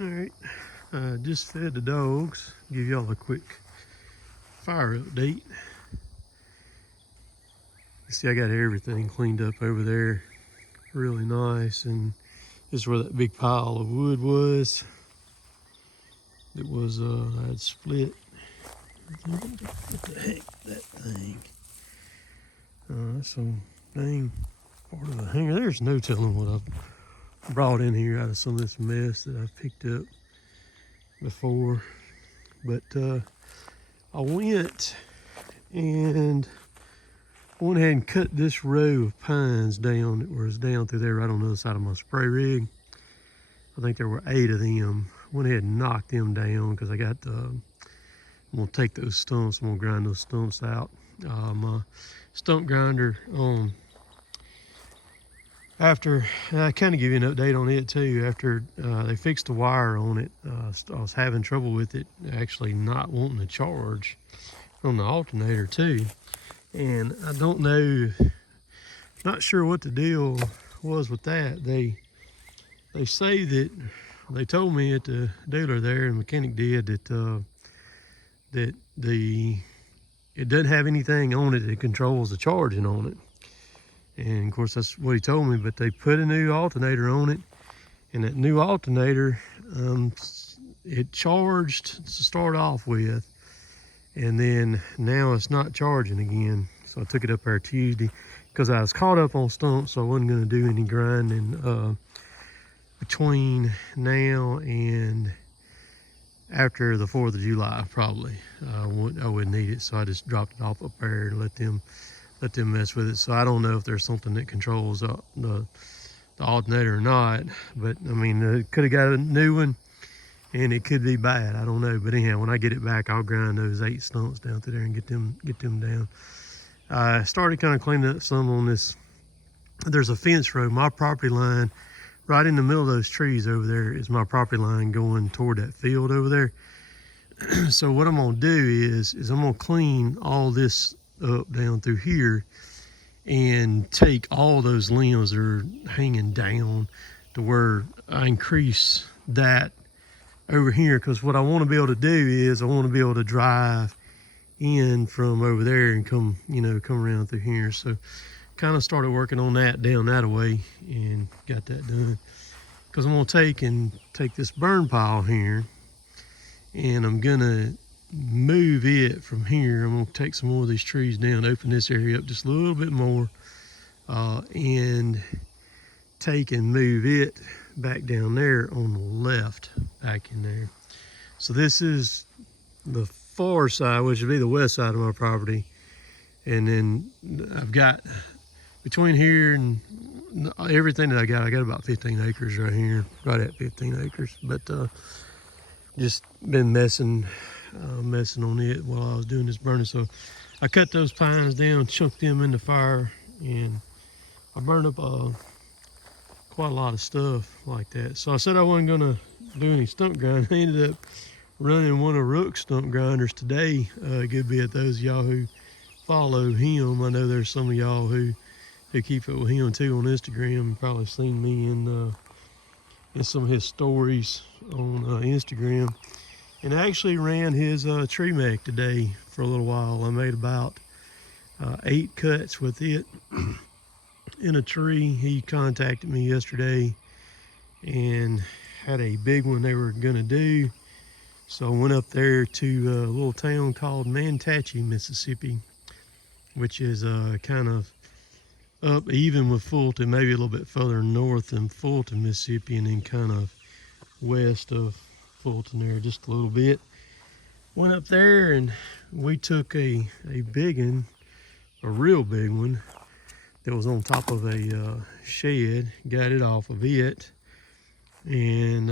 Alright, just fed the dogs. Give y'all a quick fire update. See, I got everything cleaned up over there. Really nice. And this is where that big pile of wood was. It was, I had split. What the heck, that thing? That's some dang part of the hanger. There's no telling what I've brought in here out of some of this mess that I've picked up before. But I went ahead and cut this row of pines down that was down through there right on the other side of my spray rig. I think there were 8 of them. Went ahead and knocked them down because I got, I'm gonna take those stumps, I'm gonna grind those stumps out. My stump grinder, after, I kind of give you an update on it too. After they fixed the wire on it, I was having trouble with it actually not wanting to charge on the alternator too. And I don't know, not sure what the deal was with that. They say that, they told me at the dealer there, the mechanic did, that it doesn't have anything on it that controls the charging on it. And of course that's what he told me, but they put a new alternator on it, and that new alternator, it charged to start off with, and then now it's not charging again. So I took it up there Tuesday because I was caught up on stumps, so I wasn't going to do any grinding between now and after the 4th of July probably. I wouldn't need it, so I just dropped it off up there and let them mess with it. So I don't know if there's something that controls the alternator or not, but I mean, it could have got a new one and it could be bad, I don't know. But anyhow, when I get it back, I'll grind those 8 stumps down through there and get them down. I started kind of cleaning up some on this. There's a fence row, my property line, right in the middle of those trees over there is my property line going toward that field over there. So what I'm gonna do is I'm gonna clean all this up down through here and take all those limbs that are hanging down to where I increase that over here, because what I want to be able to do is I want to be able to drive in from over there and come around through here. So kind of started working on that down that way and got that done, because I'm going to take this burn pile here and I'm gonna move it from here. I'm gonna take some more of these trees down, open this area up just a little bit more, and take and move it back down there on the left, back in there. So this is the far side, which would be the west side of my property. And then I've got, between here and everything that I got about 15 acres right here, right at 15 acres. But just been messing on it while I was doing this burning. So I cut those pines down, chunked them in the fire, and I burned up quite a lot of stuff like that. So I said I wasn't gonna do any stump grinding. I ended up running one of Rook's stump grinders today. Good bit, those of y'all who follow him, I know there's some of y'all who keep up with him too on Instagram. You've probably seen me in some of his stories on Instagram. And I actually ran his tree mech today for a little while. I made about 8 cuts with it in a tree. He contacted me yesterday and had a big one they were gonna do. So I went up there to a little town called Manatee, Mississippi, which is kind of up even with Fulton, maybe a little bit further north than Fulton, Mississippi, and then kind of west of Fulton there just a little bit. Went up there and we took a big one, a real big one, that was on top of a shed, got it off of it, and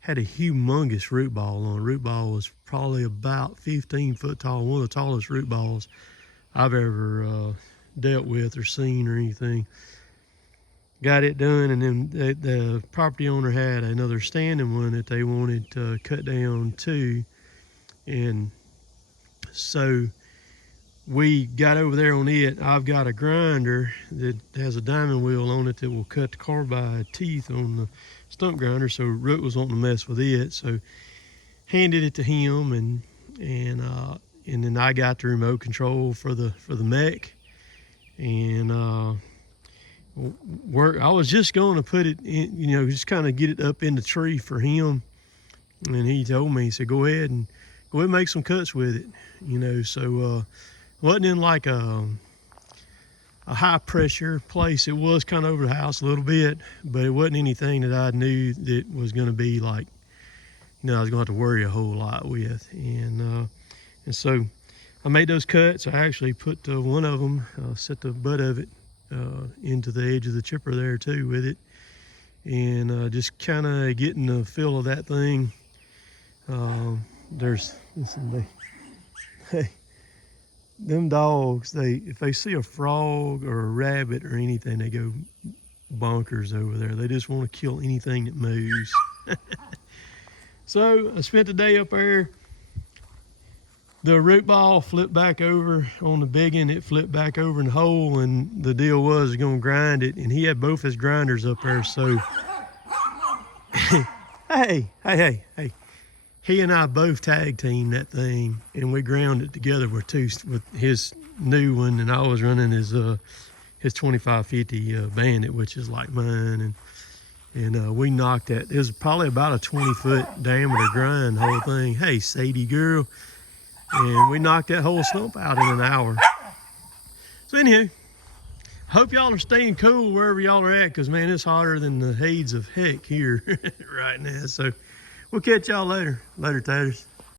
had a humongous root ball on it. Root ball was probably about 15 foot tall, one of the tallest root balls I've ever dealt with or seen or anything. Got it done, and then the property owner had another standing one that they wanted to cut down too. And so we got over there on it. I've got a grinder that has a diamond wheel on it that will cut the carbide teeth on stump grinder, so Rook was wanting to mess with it, so handed it to him, and then I got the remote control for the mech, and I was just going to put it in, you know, just kind of get it up in the tree for him, and he told me, he said, go ahead and make some cuts with it, you know. So wasn't in like a high pressure place. It was kind of over the house a little bit, but it wasn't anything that I knew that was going to be like, you know, I was going to have to worry a whole lot with. And so I made those cuts. I actually put one of them, set the butt of it into the edge of the chipper there too with it, and just kind of getting the feel of that thing. Listen, them dogs, if they see a frog or a rabbit or anything, they go bonkers over there. They just want to kill anything that moves. So I spent the day up there. The root ball flipped back over on the biggin. It flipped back over in the hole, and the deal was going to grind it, and he had both his grinders up there. So hey, he and I both tag teamed that thing, and we ground it together with his new one, and I was running his 2550 Bandit, which is like mine, and we knocked that. It was probably about a 20-foot diameter grind, the whole thing. Hey, Sadie girl. And we knocked that whole stump out in an hour. So anyhow, hope y'all are staying cool wherever y'all are at, because man, it's hotter than the Hades of heck here right now. So we'll catch y'all later. Later, taters.